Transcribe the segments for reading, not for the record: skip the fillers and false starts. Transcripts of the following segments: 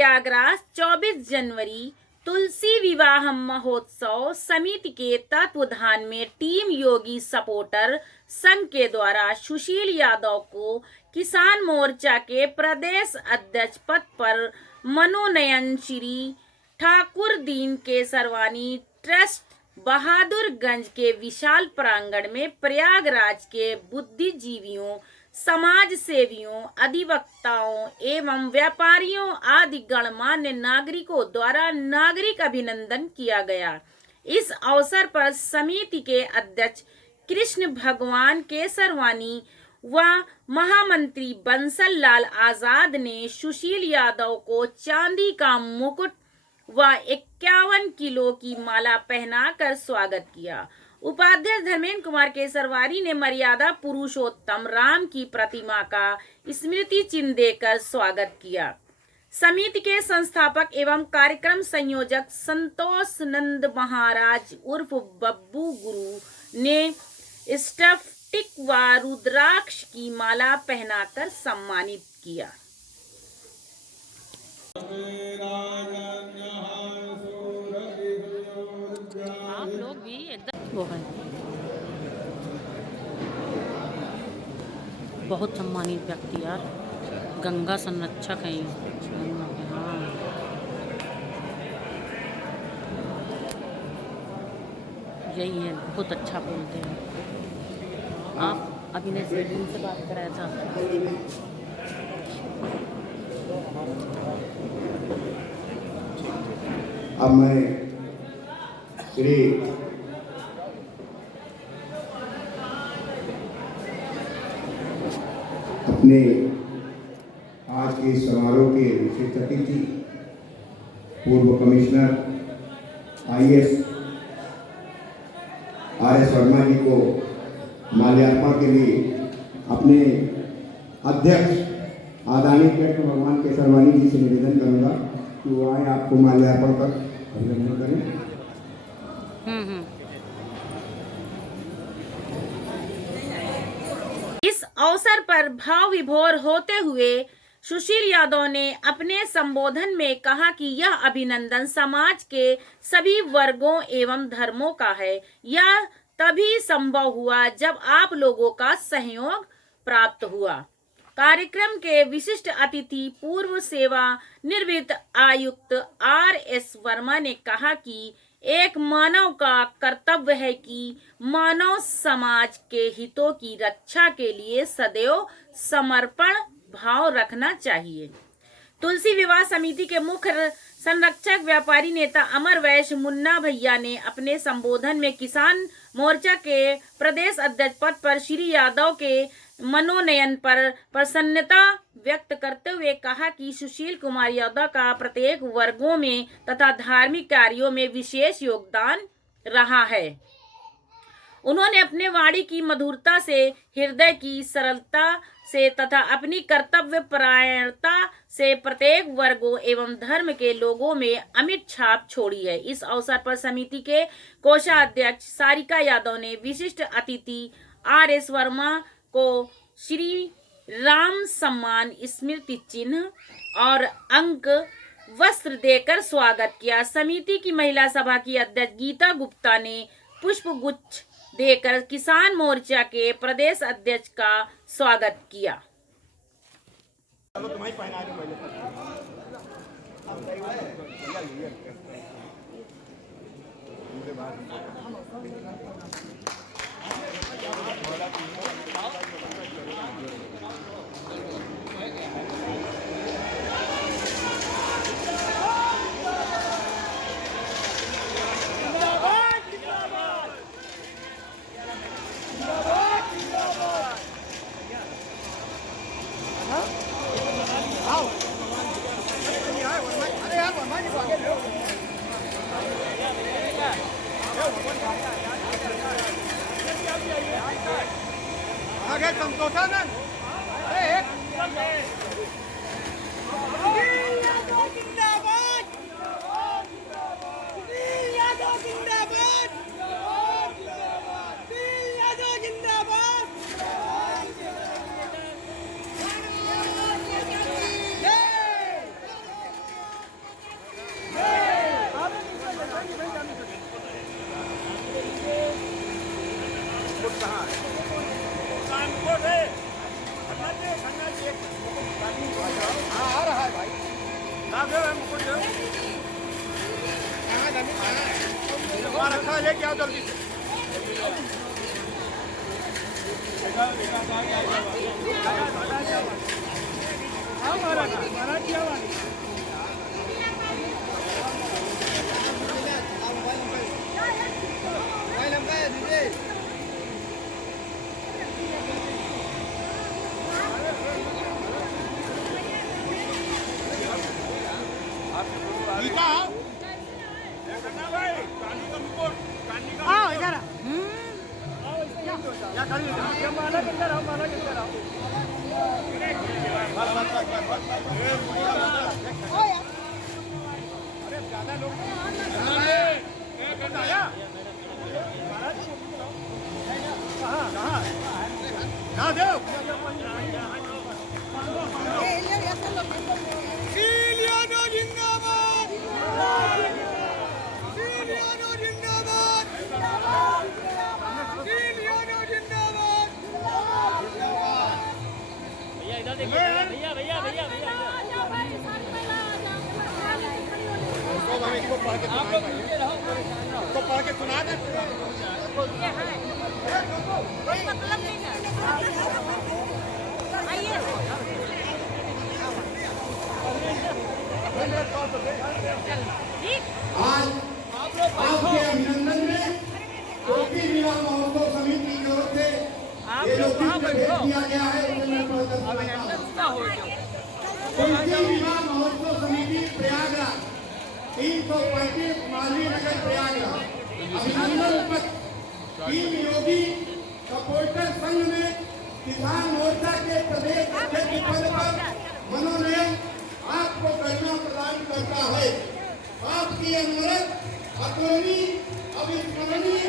प्रयागराज 24 जनवरी तुलसी विवाह महोत्सव समिति के तत्वावधान में टीम योगी सपोर्टर संघ के द्वारा सुशील यादव को किसान मोर्चा के प्रदेश अध्यक्ष पद पर मनोनयन श्री ठाकुर दीन केसरवानी ट्रस्ट बहादुरगंज के विशाल प्रांगण में प्रयागराज के बुद्धिजीवियों, समाज सेवियों, अधिवक्ताओं एवं व्यापारियों आदि गणमान्य नागरिकों द्वारा नागरिक अभिनंदन किया गया। इस अवसर पर समिति के अध्यक्ष कृष्ण भगवान केसरवानी व महामंत्री बंसल लाल आजाद ने सुशील यादव को चांदी का मुकुट व 51 किलो की माला पहनाकर स्वागत किया। उपाध्यक्ष धर्मेंद्र कुमार केसरवानी ने मर्यादा पुरुषोत्तम राम की प्रतिमा का स्मृति चिन्ह देकर स्वागत किया। समिति के संस्थापक एवं कार्यक्रम संयोजक संतोष नंद महाराज उर्फ बब्बू गुरु ने स्फटिक व रुद्राक्ष की माला पहनाकर सम्मानित किया। आप लोग भी एकदम वो है बहुत सम्मानित व्यक्ति यार, गंगा संरक्षक हैं। हाँ यही है, बहुत अच्छा बोलते हैं। आप अभिनय से बात कराया था। अब मैं श्री अपने आज के समारोह के विशिष्ट अतिथि पूर्व कमिश्नर IAS RS वर्मा जी को माल्यार्पण के लिए अपने अध्यक्ष आदरणीय कृष्ण भगवान केसरवानी जी से निवेदन करूंगा कि वो आए आपको माल्यार्पण कर अभिनंदन करें। इस अवसर पर भाव विभोर होते हुए सुशील यादव ने अपने संबोधन में कहा कि यह अभिनंदन समाज के सभी वर्गों एवं धर्मों का है। यह तभी संभव हुआ जब आप लोगों का सहयोग प्राप्त हुआ। कार्यक्रम के विशिष्ट अतिथि पूर्व सेवा निवृत्त आयुक्त RS वर्मा ने कहा कि एक मानव का कर्तव्य है कि मानव समाज के हितों की रक्षा के लिए सदैव समर्पण भाव रखना चाहिए। तुलसी विवाह समिति के मुख्य संरक्षक व्यापारी नेता अमर वैश्य मुन्ना भैया ने अपने संबोधन में किसान मोर्चा के प्रदेश अध्यक्ष पद पर श्री यादव के मनोनयन पर प्रसन्नता व्यक्त करते हुए कहा कि सुशील कुमार यादव का प्रत्येक वर्गों में तथा धार्मिक कार्यों में विशेष योगदान रहा है। उन्होंने अपने वाणी की मधुरता से, हृदय की सरलता से तथा अपनी कर्तव्य परायणता से प्रत्येक वर्गों एवं धर्म के लोगों में अमिट छाप छोड़ी है। इस अवसर पर समिति के कोषाध्यक्ष सारिका यादव ने विशिष्ट अतिथि RS वर्मा को श्री राम सम्मान स्मृति चिन्ह और अंक वस्त्र देकर स्वागत किया। समिति की महिला सभा की अध्यक्ष गीता गुप्ता ने पुष्प गुच्छ देकर किसान मोर्चा के प्रदेश अध्यक्ष का स्वागत किया। लेके आओ जल्दी से। तो पढ़ के सुना दे। कोई मतलब नहीं है। आइए आज आपके अभिनंदन में कोटी विवाह महोत्सव समिति की ओर से ये जो गिफ्ट भेज दिया गया है उसमें कोटी विवाह महोत्सव समिति प्रयागराज 335 मालवीय नगर प्रयागराज अभिनंदन पत्र टीम योगी सपोर्टर संघ में किसान मोर्चा के प्रदेश अध्यक्ष पद पर मनोनयन आपको गरिमा प्रदान करता है। आपकी अनवरत अतुलनीय अविस्मरणीय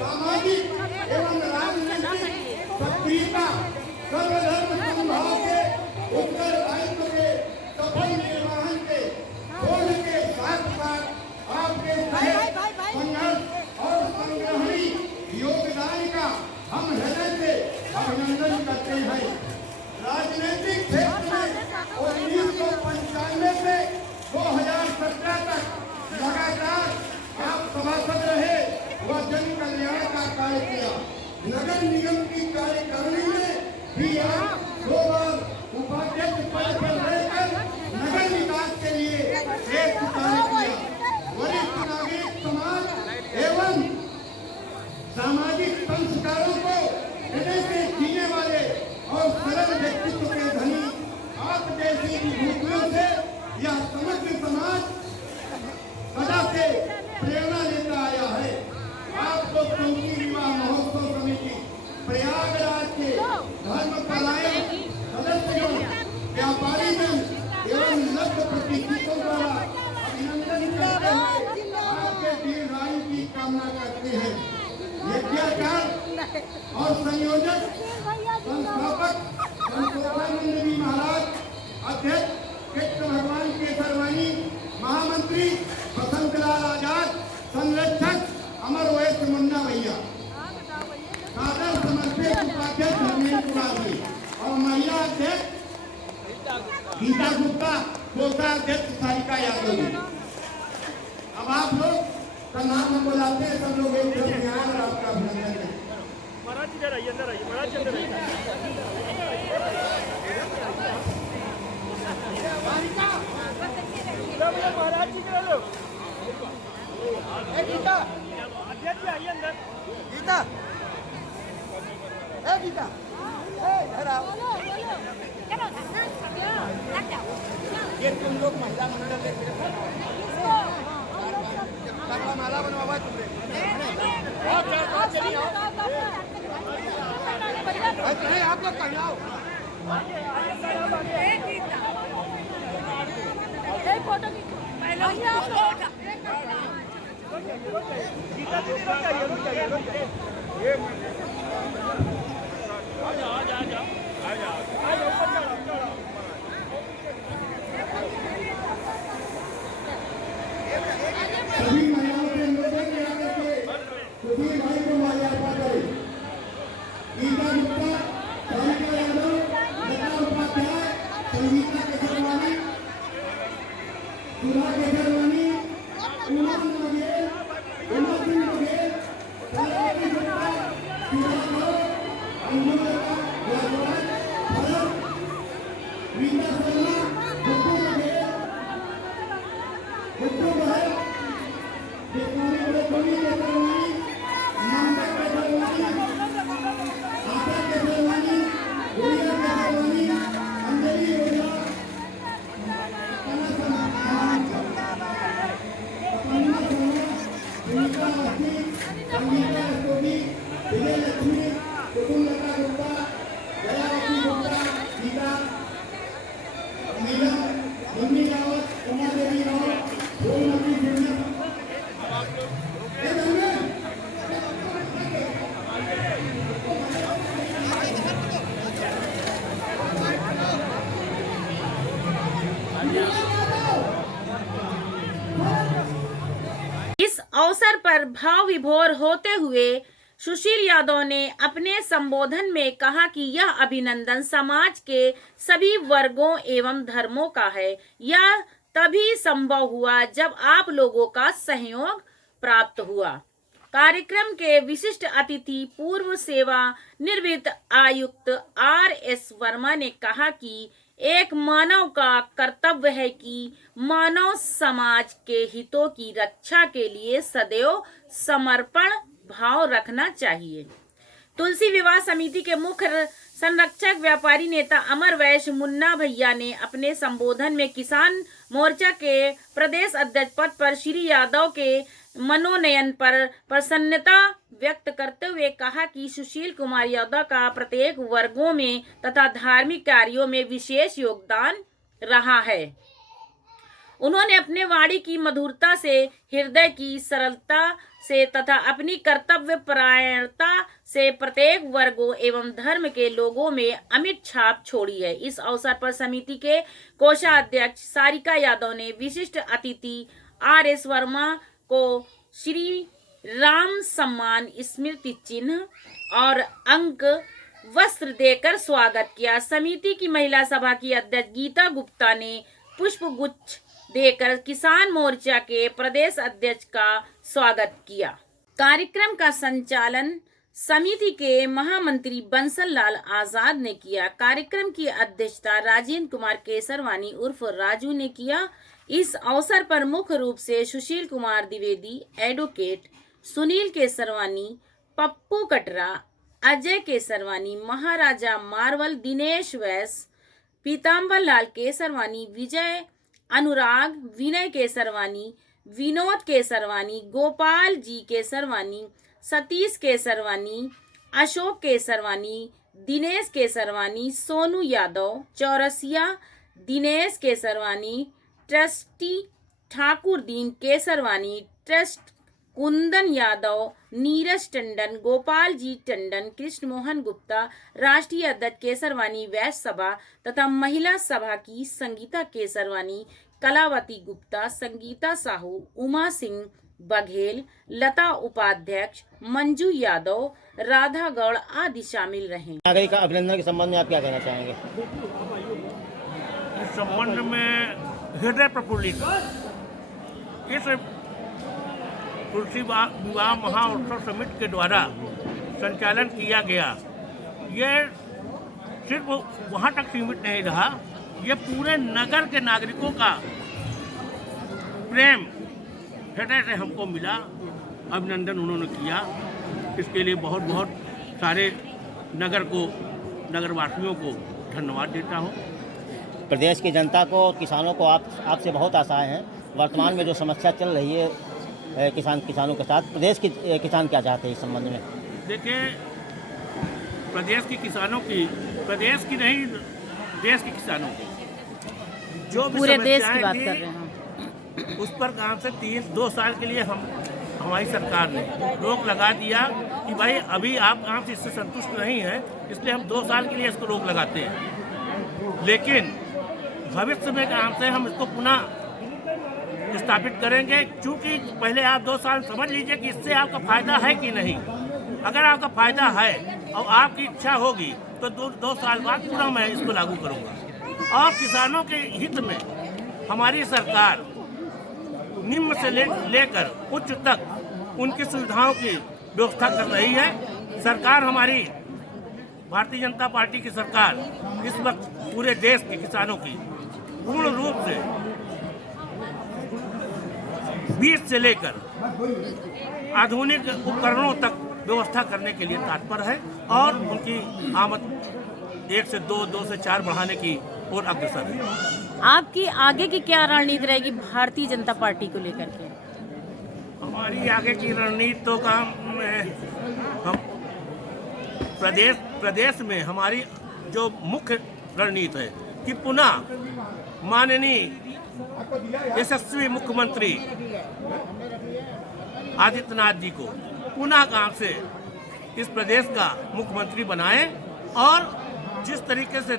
सामाजिक एवं राजनीतिक सक्रियता सर्वधर्म समभाव के उत्तरदायित्व के सफल निर्वहन के खोज के साथ साथ आपके संघर्ष और संग्रहणी योगदान का हम हृदय से अभिनंदन करते हैं। राजनीतिक क्षेत्र में 1995 से 2017 तक लगातार आप सभासद रहे व जन कल्याण का कार्य किया। नगर निगम की कार्यकारिणी में भी आप 2 बार उपाध्यक्ष पद पर रहकर नगर विकास के लिए एक कार्य किया। वरिष्ठ नागरिक समाज एवं सामाजिक संस्कारों को हृदय से जीने वाले और सरल व्यक्तित्व के धनी आप जैसी विभूतियों से यह समग्र समाज सदा से प्रेरणा लेता आया है। आपको कोटी विवाह महोत्सव समिति प्रयागराज के धर्म पलायन सदस्यों व्यापारीगण एवं लक्ष्य प्रतिष्ठितों द्वारा अभिनंदन करते हुए आपके दीर्घायु की कामना करते हैं। यज्ञाचार और संयोजक संस्थापक संतोषानंद जी महाराज, अध्यक्ष कृष्ण भगवान केसरवानी, महामंत्री बसंतलाल आजाद, संरक्षक अमर ओएस मुन्ना भैया, सादर समर्पित उपाध्यक्ष धर्मेंद्र कुमार जी और महिला अध्यक्ष गीता गुप्ता, कोषाध्यक्ष सारिका यादव जी। अब आप लोग का नाम हम बुलाते हैं, सब लोग एक तरफ में आए और आपका अभिनंदन करें। महाराज जी इधर आइए, अंदर आइए, महाराज जी अंदर आइए। महाराज जी इधर लो। गीता अध्यक्ष जी आइए अंदर। गीता गीता इधर आओ। ये तुम लोग महिला मंडल माला बनवा तुमने आप लोग कहलाओ। फोटो गीता दीदी रुक जाइए, रुक जाइए, रुक जाइए। आ जाओ, आ जाओ, आ जाओ, आ जाओ, आ जाओ, ऊपर चढ़ो, चढ़ो। सभी महिलाओं से अनुरोध है कि आकर के सुधीर भाई को माल्यार्पण करें। गीता गुप्ता, सारिका यादव, लता उपाध्याय, संगीता केसरवानी, सुधा केसरवानी, उमा बघेल, उमा सिंह बघेल, सरस्वती गुप्ता, सुधा गौर, अंजुलता यादवान, भरत, रीता शर्मा, गुड्डू बघेल, गुड्डू बहल, देववानी केसरवानी, ममता केसरवानी, आशा केसरवानी, गुड़िया केसरवानी, अंजलि ओझा, अपना सोना, सुनीता अवस्थी, संगीता रस्तोगी, विजय लक्ष्मी, कुसुमलता गुप्ता, दयावती गुप्ता, गीता, नीलम, मुन्नी रावत, उमा देवी रावत, फूलमती सिन्हा, इस अवसर पर भाव विभोर होते हुए सुशील यादव ने अपने संबोधन में कहा कि यह अभिनंदन समाज के सभी वर्गों एवं धर्मों का है। यह तभी संभव हुआ जब आप लोगों का सहयोग प्राप्त हुआ। कार्यक्रम के विशिष्ट अतिथि पूर्व सेवा निवृत्त आयुक्त R.S. वर्मा ने कहा कि एक मानव का कर्तव्य है कि मानव समाज के हितों की रक्षा के लिए सदैव समर्पण भाव रखना चाहिए। तुलसी विवाह समिति के मुख्य संरक्षक व्यापारी नेता अमर वैश्य मुन्ना भैया ने अपने संबोधन में किसान मोर्चा के प्रदेश अध्यक्ष पद पर श्री यादव के मनोनयन पर प्रसन्नता व्यक्त करते हुए कहा कि सुशील कुमार यादव का प्रत्येक वर्गों में तथा धार्मिक कार्यों में विशेष योगदान रहा है। उन्होंने अपने वाणी की मधुरता से, हृदय की सरलता से तथा अपनी कर्तव्य परायणता से प्रत्येक वर्गों एवं धर्म के लोगों में अमिट छाप छोड़ी है। इस अवसर पर समिति के कोषाध्यक्ष सारिका यादव ने विशिष्ट अतिथि R.S. वर्मा को श्री राम सम्मान स्मृति चिन्ह और अंक वस्त्र देकर स्वागत किया। समिति की महिला सभा की अध्यक्ष गीता गुप्ता ने पुष्प गुच्छ देकर किसान मोर्चा के प्रदेश अध्यक्ष का स्वागत किया। कार्यक्रम का संचालन समिति के महामंत्री बंसल लाल आजाद ने किया। कार्यक्रम की अध्यक्षता राजेंद्र कुमार केसरवानी उर्फ राजू ने किया। इस अवसर पर मुख्य रूप से सुशील कुमार द्विवेदी, एडवोकेट सुनील केसरवानी, पप्पू कटरा, अजय केसरवानी, महाराजा मार्वल, दिनेश वैस, पीताम्बर लाल केसरवानी, विजय अनुराग, विनय केसरवानी, विनोद केसरवानी, गोपाल जी केसरवानी, सतीश केसरवानी, अशोक केसरवानी, दिनेश केसरवानी, सोनू यादव, चौरसिया, दिनेश केसरवानी, ट्रस्टी ठाकुर दीन केसरवानी, ट्रस्ट कुंदन यादव, नीरज टंडन, गोपाल जी टंडन, कृष्ण मोहन गुप्ता, राष्ट्रीय अध्यक्ष केसरवानी वैश्य सभा तथा महिला सभा की संगीता केसरवानी, कलावती गुप्ता, संगीता साहू, उमा सिंह बघेल, लता उपाध्यक्ष, मंजू यादव, राधा गौड़ आदि शामिल रहे। नागरिक अभिनंदन के संबंध में आप क्या कहना चाहेंगे? इस संबंध में हृदय प्रफुल्लित। इस तुलसी विवाह महाउत्सव समिति के द्वारा संचालन किया गया, ये सिर्फ वहाँ तक सीमित नहीं रहा, ये पूरे नगर के नागरिकों का प्रेम हृदय से हमको मिला। अभिनंदन उन्होंने किया, इसके लिए बहुत बहुत सारे नगरवासियों को धन्यवाद देता हूँ। प्रदेश की जनता को, किसानों को आपसे बहुत आशाएं हैं। वर्तमान में जो समस्या चल रही है किसानों के साथ, प्रदेश के किसान क्या चाहते हैं इस संबंध में? देखिए, प्रदेश के किसानों की, प्रदेश की नहीं, देश के किसानों की जो भी पूरे देश की समस्याएं बात थी, कर रहे हैं। उस पर काम से 2 साल के लिए हमारी सरकार ने रोक लगा दिया कि भाई अभी आप काम से इससे संतुष्ट नहीं हैं, इसलिए हम 2 साल के लिए इसको रोक लगाते हैं। लेकिन भविष्य में काम से हम इसको पुनः स्थापित करेंगे, क्योंकि पहले आप 2 साल समझ लीजिए कि इससे आपका फायदा है कि नहीं। अगर आपका फायदा है और आपकी इच्छा होगी तो 2 साल बाद पूरा मैं इसको लागू करूंगा। और किसानों के हित में हमारी सरकार निम्न से लेकर उच्च तक उनकी सुविधाओं की व्यवस्था कर रही है। सरकार हमारी भारतीय जनता पार्टी की सरकार इस वक्त पूरे देश के किसानों की पूर्ण रूप से बीज से लेकर आधुनिक उपकरणों तक व्यवस्था करने के लिए तत्पर है और उनकी आमद 1 से 2 से 4 बढ़ाने की ओर अग्रसर है। आपकी आगे की क्या रणनीति रहेगी भारतीय जनता पार्टी को लेकर के? हमारी आगे की रणनीति तो हम प्रदेश में हमारी जो मुख्य रणनीति है कि पुनः माननीय यशस्वी मुख्यमंत्री आदित्यनाथ जी को पुनः काम से इस प्रदेश का मुख्यमंत्री बनाएं और जिस तरीके से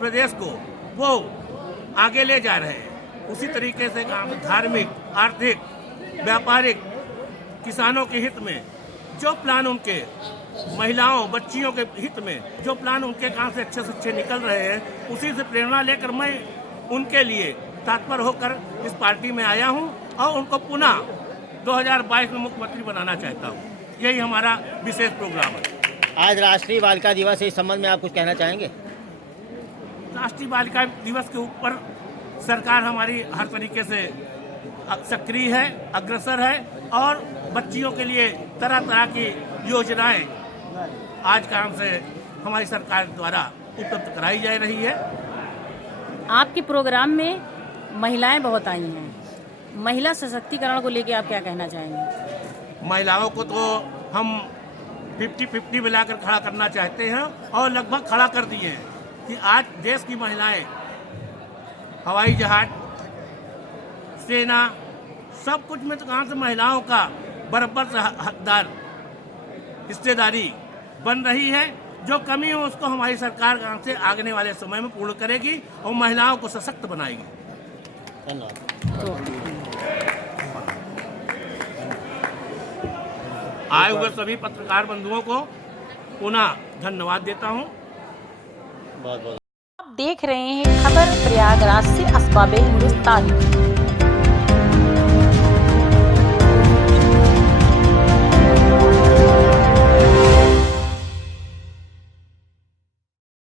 प्रदेश को वो आगे ले जा रहे हैं उसी तरीके से काम धार्मिक, आर्थिक, व्यापारिक, किसानों के हित में जो प्लान उनके महिलाओं, बच्चियों के हित में जो प्लान उनके काम से अच्छे निकल रहे हैं उसी से प्रेरणा लेकर मैं उनके लिए तत्पर होकर इस पार्टी में आया हूं और उनको पुनः 2022 में मुख्यमंत्री बनाना चाहता हूं। यही हमारा विशेष प्रोग्राम है। आज राष्ट्रीय बालिका दिवस है, इस संबंध में आप कुछ कहना चाहेंगे? राष्ट्रीय बालिका दिवस के ऊपर सरकार हमारी हर तरीके से सक्रिय है, अग्रसर है और बच्चियों के लिए तरह तरह की योजनाएं आज काम से हमारी सरकार द्वारा उपलब्ध कराई जा रही है। आपके प्रोग्राम में महिलाएं बहुत आई हैं, महिला सशक्तिकरण को लेकर आप क्या कहना चाहेंगे? महिलाओं को तो हम 50-50 मिलाकर खड़ा करना चाहते हैं और लगभग खड़ा कर दिए हैं कि आज देश की महिलाएं हवाई जहाज, सेना, सब कुछ में तो कहाँ से महिलाओं का बराबर से हकदार हिस्सेदारी बन रही है। जो कमी हो उसको हमारी सरकार कहाँ से आने वाले समय में पूर्ण करेगी और महिलाओं को सशक्त बनाएगी। धन्यवाद। आए हुए सभी पत्रकार बंधुओं को पुनः धन्यवाद देता हूँ। बहुत बहुत आप देख रहे हैं खबर प्रयागराज से असबाबे हिंदुस्तान।